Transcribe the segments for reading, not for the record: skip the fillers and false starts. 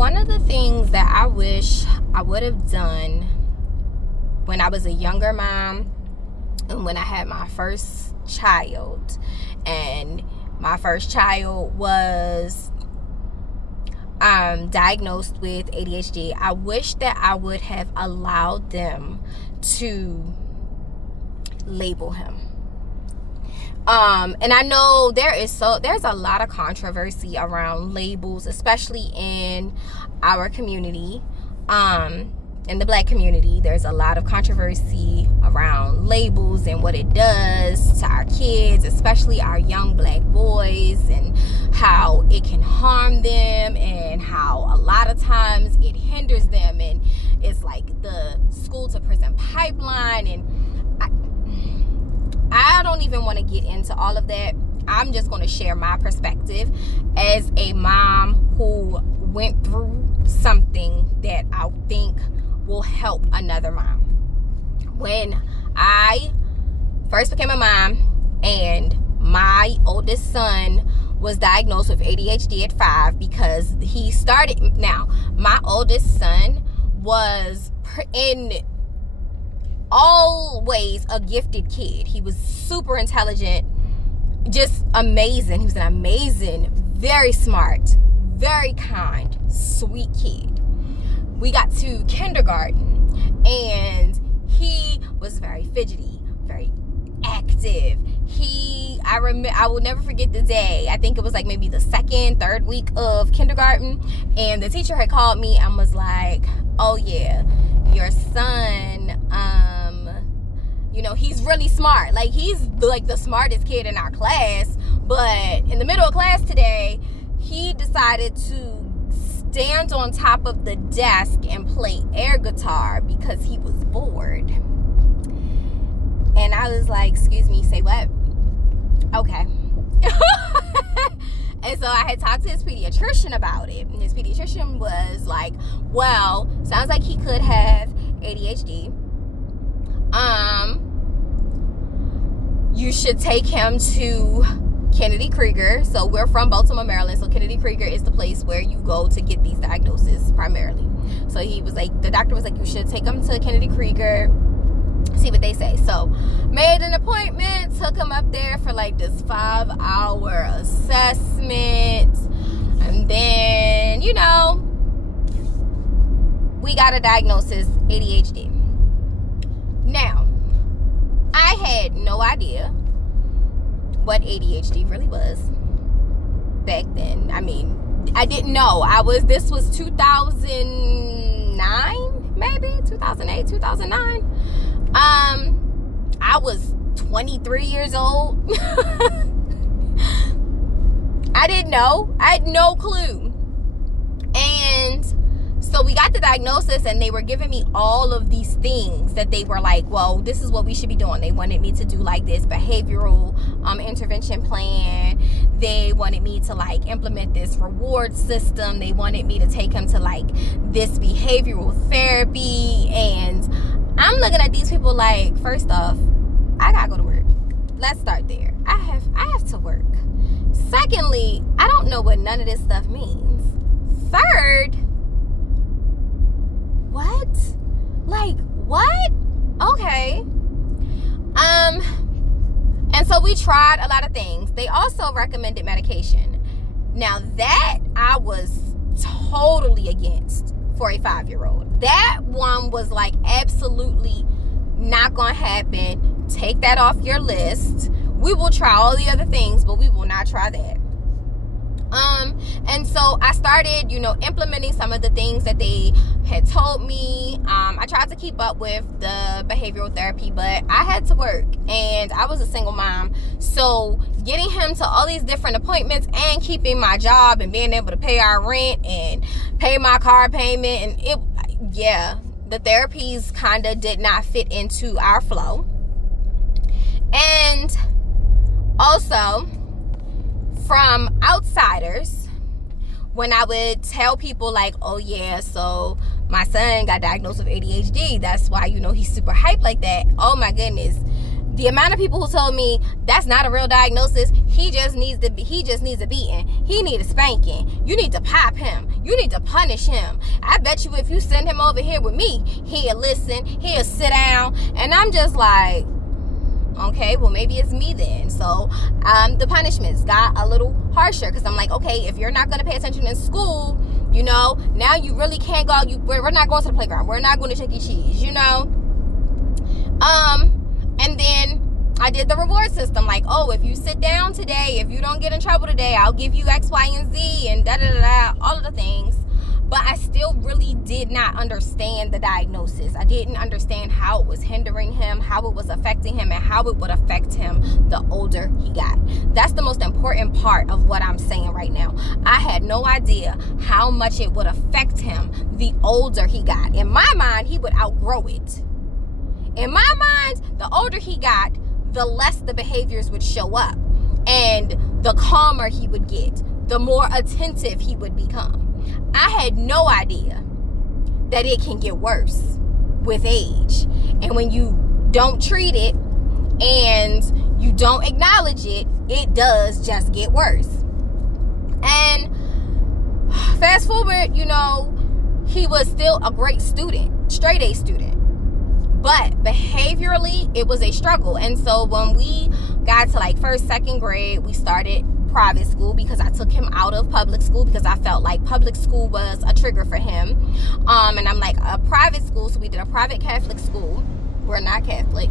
one of the things that I wish I would have done when I was a younger mom and when I had my first child, and my first child was diagnosed with ADHD, I wish that I would have allowed them to label him. And I know there's a lot of controversy around labels, especially in our community. In the Black community, there's a lot of controversy around labels and what it does to our kids, especially our young Black boys, and how it can harm them, and how a lot of times it hinders them, and it's like the school to prison pipeline. And I don't even want to get into all of that. I'm just going to share my perspective as a mom who went through something that I think will help another mom. When I first became a mom and my oldest son was diagnosed with ADHD at 5, because he started, now my oldest son was in all ways a gifted kid. He was super intelligent, just amazing. He was an amazing, very smart, very kind, sweet kid. We got to kindergarten and he was very fidgety, very active. I will never forget the day. I think it was like maybe the third week of kindergarten, and the teacher had called me and was like, oh yeah, your son, he's really smart. Like, he's like the smartest kid in our class, but in the middle of class today, he decided to stand on top of the desk and play air guitar because he was bored. And I was like, excuse me, say what? Okay. And so I had talked to his pediatrician about it, and his pediatrician was like, well, sounds like he could have ADHD. You should take him to Kennedy Krieger. So we're from Baltimore, Maryland. So Kennedy Krieger is the place where you go to get these diagnoses primarily. So he was like, the doctor was like, you should take him to Kennedy Krieger, see what they say. So made an appointment, took him up there for like this 5-hour assessment. And then, we got a diagnosis, ADHD. Now, I had no idea what ADHD really was back then. I mean, I didn't know. This was 2009, maybe 2008, 2009. I was 23 years old. I didn't know. I had no clue. And so we got the diagnosis, and they were giving me all of these things that they were like, well, this is what we should be doing. They wanted me to do like this behavioral intervention plan. They wanted me to like implement this reward system. They wanted me to take him to like this behavioral therapy. And I'm looking at these people like, first off, I gotta go to work. Let's start there. I have to work. Secondly, I don't know what none of this stuff means. Third, what? Like, what? Okay. And so we tried a lot of things. They also recommended medication. Now that I was totally against for a 5-year-old. That one was like, absolutely not gonna happen. Take that off your list. We will try all the other things, but we will not try that. And so I started, implementing some of the things that they had told me. I tried to keep up with the behavioral therapy, but I had to work, and I was a single mom. So getting him to all these different appointments and keeping my job and being able to pay our rent and pay my car payment, and the therapies kind of did not fit into our flow. And also, from outsiders, when I would tell people like, oh yeah, so my son got diagnosed with ADHD, that's why he's super hyped like that. Oh my goodness, The amount of people who told me that's not a real diagnosis, he just needs a beating, he needs a spanking, you need to pop him, you need to punish him. I bet you if you send him over here with me, he'll listen, he'll sit down. And I'm just like, okay, well, maybe it's me then. So the punishments got a little harsher, because I'm like, okay, if you're not going to pay attention in school, you know, now you really can't go. We're not going to the playground. We're not going to Chuck E. Cheese, you know. And then I did the reward system. Like, oh, if you sit down today, if you don't get in trouble today, I'll give you X, Y, and Z, and da-da-da-da, all of the things. But I still really did not understand the diagnosis. I didn't understand how it was hindering him, how it was affecting him, and how it would affect him the older he got. That's the most important part of what I'm saying right now. I had no idea how much it would affect him the older he got. In my mind, he would outgrow it. In my mind, the older he got, the less the behaviors would show up. And the calmer he would get, the more attentive he would become. I had no idea that it can get worse with age. And when you don't treat it and you don't acknowledge it, it does just get worse. And fast forward, you know, he was still a great student, straight A student. But behaviorally, it was a struggle. And so when we got to like first, second grade, we started private school, because I took him out of public school because I felt like public school was a trigger for him. And I'm like, a private school, so we did a private Catholic school. We're not Catholic.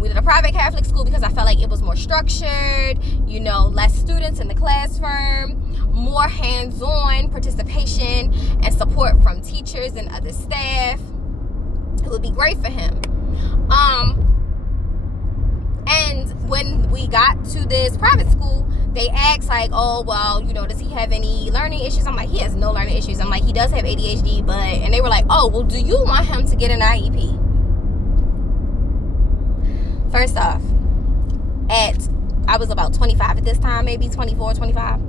We did a private Catholic school because I felt like it was more structured, you know, less students in the classroom, more hands-on participation and support from teachers and other staff. It would be great for him. And when we got to this private school, they asked like, oh, well, you know, does he have any learning issues? I'm like, he has no learning issues. I'm like, he does have ADHD, but, and they were like, oh, well, do you want him to get an IEP? First off, I was about 25 at this time, maybe 24, 25.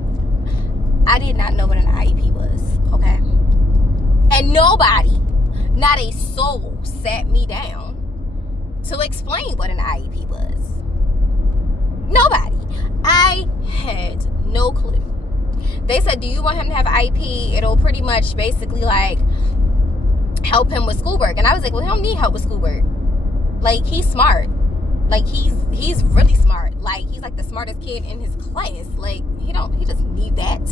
I did not know what an IEP was, okay? And nobody, not a soul, sat me down to explain what an IEP was. Nobody. I had no clue. They said, do you want him to have IEP? It'll pretty much basically like help him with schoolwork. And I was like, well, he don't need help with schoolwork. Like, he's smart. Like, he's really smart. Like, he's like the smartest kid in his class. Like, he doesn't need that.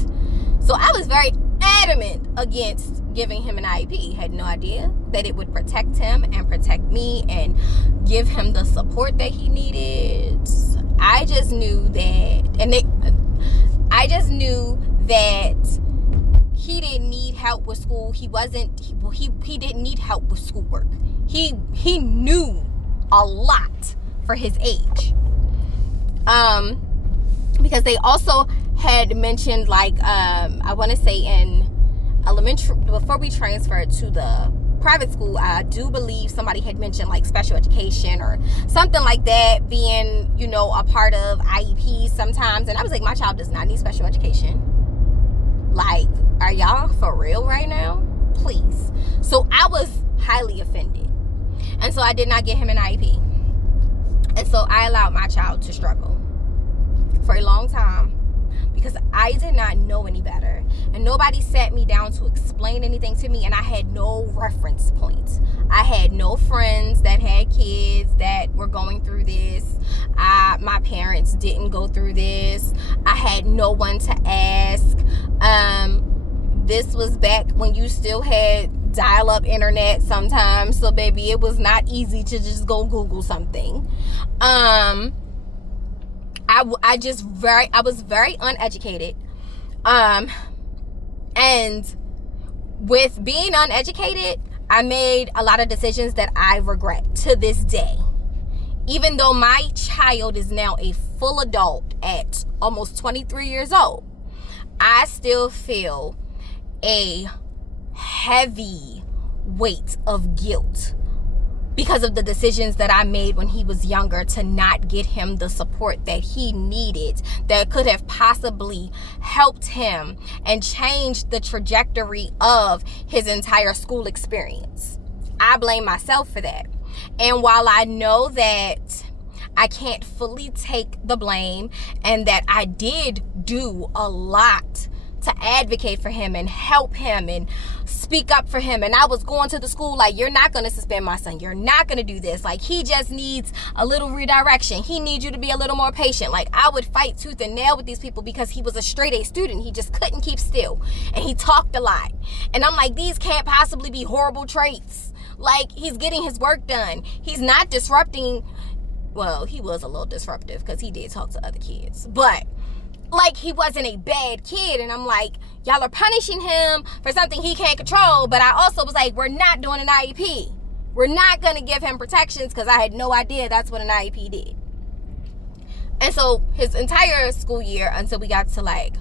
So I was very adamant against giving him an IEP. Had no idea that it would protect him and protect me and give him the support that he needed. I just knew that, he didn't need help with school. He didn't need help with schoolwork. He knew a lot for his age. Because they also had mentioned, like, I want to say in elementary, before we transferred to the private school, I do believe somebody had mentioned like special education or something like that being, you know, a part of IEP sometimes. And I was like, my child does not need special education. Like, are y'all for real right now? Please. So I was highly offended. And so I did not get him an IEP. And so I allowed my child to struggle for a long time because I did not know any better. And nobody sat me down to explain anything to me. And I had no reference point. I had no friends that had kids that were going through this. My parents didn't go through this. I had no one to ask. This was back when you still had dial-up internet sometimes. So, baby, it was not easy to just go Google something. I was very uneducated. And with being uneducated, I made a lot of decisions that I regret to this day. Even though my child is now a full adult at almost 23 years old, I still feel a heavy weight of guilt because of the decisions that I made when he was younger to not get him the support that he needed that could have possibly helped him and changed the trajectory of his entire school experience. I blame myself for that. And while I know that I can't fully take the blame, and that I did do a lot to advocate for him and help him and speak up for him. And I was going to the school like, you're not going to suspend my son. You're not going to do this. Like, he just needs a little redirection. He needs you to be a little more patient. Like, I would fight tooth and nail with these people because he was a straight A student. He just couldn't keep still. And he talked a lot. And I'm like, these can't possibly be horrible traits. Like, he's getting his work done. He's not disrupting. Well, he was a little disruptive because he did talk to other kids. But like, he wasn't a bad kid. And I'm like, y'all are punishing him for something he can't control. But I also was like, we're not doing an I.E.P. We're not going to give him protections, because I had no idea that's what an I.E.P. did. And so his entire school year until we got to like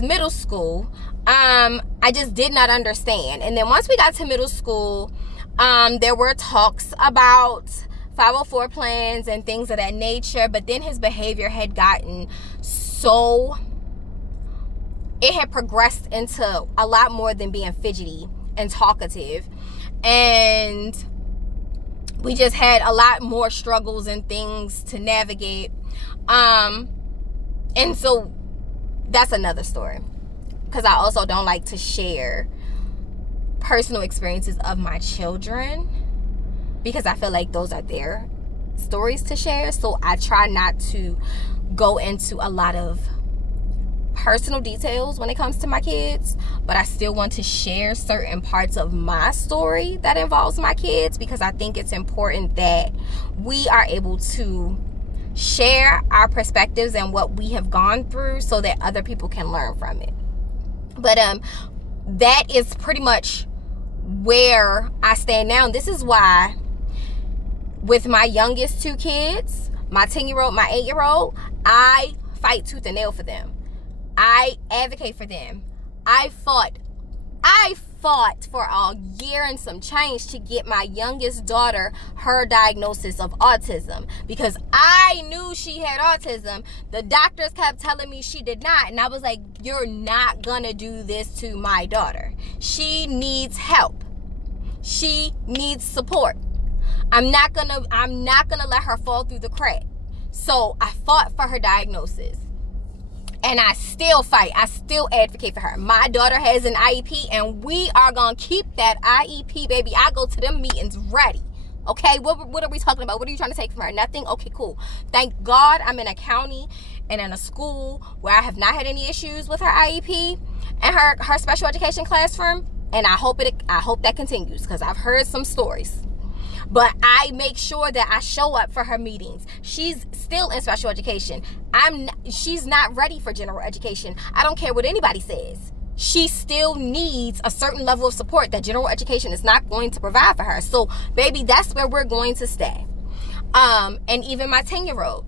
middle school, I just did not understand. And then once we got to middle school, there were talks about 504 plans and things of that nature, but then his behavior had gotten so, it had progressed into a lot more than being fidgety and talkative, and we just had a lot more struggles and things to navigate, and so that's another story, because I also don't like to share personal experiences of my children, because I feel like those are their stories to share. So I try not to go into a lot of personal details when it comes to my kids, but I still want to share certain parts of my story that involves my kids, because I think it's important that we are able to share our perspectives and what we have gone through so that other people can learn from it. But that is pretty much where I stand now. This is why with my youngest two kids, my 10-year-old, my 8-year-old, I fight tooth and nail for them. I advocate for them. I fought for a year and some change to get my youngest daughter her diagnosis of autism, because I knew she had autism. The doctors kept telling me she did not, and I was like, you're not gonna do this to my daughter. She needs help. She needs support. I'm not gonna let her fall through the crack. So I fought for her diagnosis, and I still fight. I still advocate for her. My daughter has an I.E.P, and we are gonna keep that I.E.P, baby. I go to them meetings ready. Okay, what are we talking about? What are you trying to take from her? Nothing? Okay, cool. Thank God I'm in a county and in a school where I have not had any issues with her I.E.P and her special education classroom, and I hope that continues, because I've heard some stories. But I make sure that I show up for her meetings. She's still in special education. She's not ready for general education. I don't care what anybody says. She still needs a certain level of support that general education is not going to provide for her. So, baby, that's where we're going to stay. And even my 10-year-old,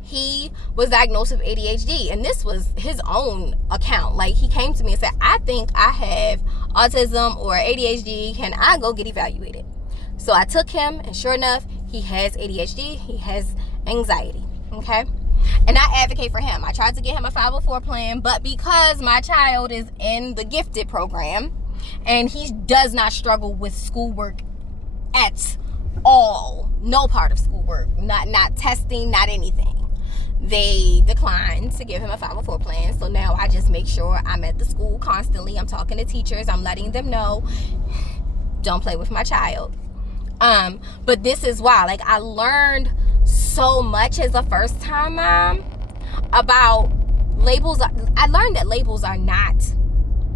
he was diagnosed with ADHD, and this was his own account. Like, he came to me and said, I think I have autism or ADHD. Can I go get evaluated? So I took him, and sure enough, he has ADHD, he has anxiety, okay? And I advocate for him. I tried to get him a 504 plan, but because my child is in the gifted program, and he does not struggle with schoolwork at all, no part of schoolwork, not testing, not anything, they declined to give him a 504 plan. So now I just make sure I'm at the school constantly. I'm talking to teachers. I'm letting them know, don't play with my child. But this is why, like, I learned so much as a first-time mom about labels. I learned that labels are not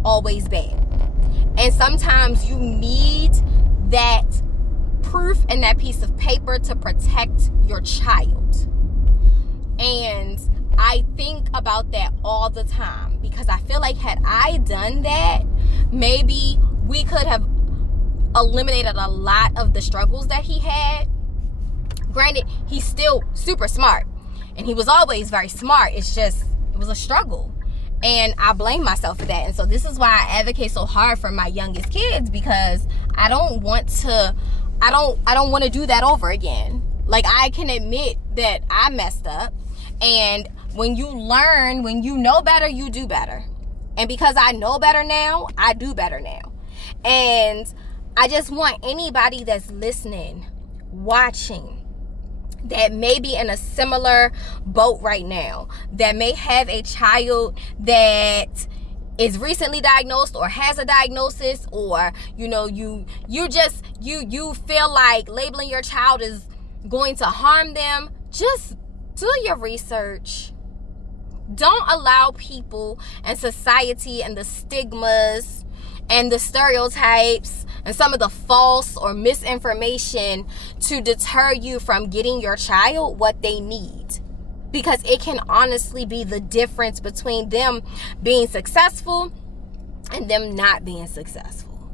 always bad, and sometimes you need that proof and that piece of paper to protect your child. And I think about that all the time, because I feel like had I done that, maybe we could have eliminated a lot of the struggles that he had. Granted, he's still super smart, and he was always very smart. It's just, it was a struggle, and I blame myself for that. And so this is why I advocate so hard for my youngest kids, because I don't want to do that over again. Like, I can admit that I messed up, and when you learn, when you know better, you do better. And because I know better now, I do better now. And I just want anybody that's listening, watching, that may be in a similar boat right now, that may have a child that is recently diagnosed or has a diagnosis, or you feel like labeling your child is going to harm them. Just do your research. Don't allow people and society and the stigmas and the stereotypes and some of the false or misinformation to deter you from getting your child what they need. Because it can honestly be the difference between them being successful and them not being successful.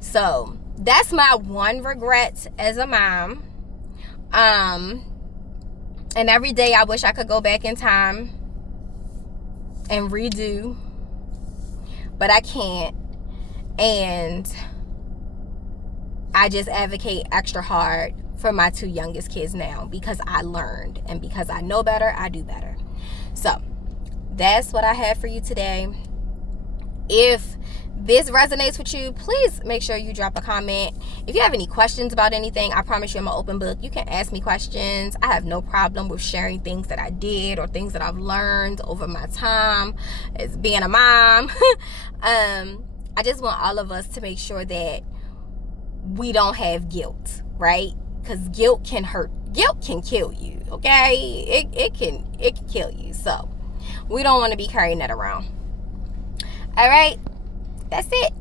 So that's my one regret as a mom. And every day I wish I could go back in time and redo, but I can't. And I just advocate extra hard for my two youngest kids now, because I learned, and because I know better, I do better. So that's what I have for you today. If this resonates with you, please make sure you drop a comment. If you have any questions about anything, I promise you I'm an open book. You can ask me questions. I have no problem with sharing things that I did or things that I've learned over my time as being a mom. I just want all of us to make sure that we don't have guilt, right? Because guilt can hurt. Guilt can kill you, okay? It can kill you. So we don't want to be carrying that around. All right, that's it.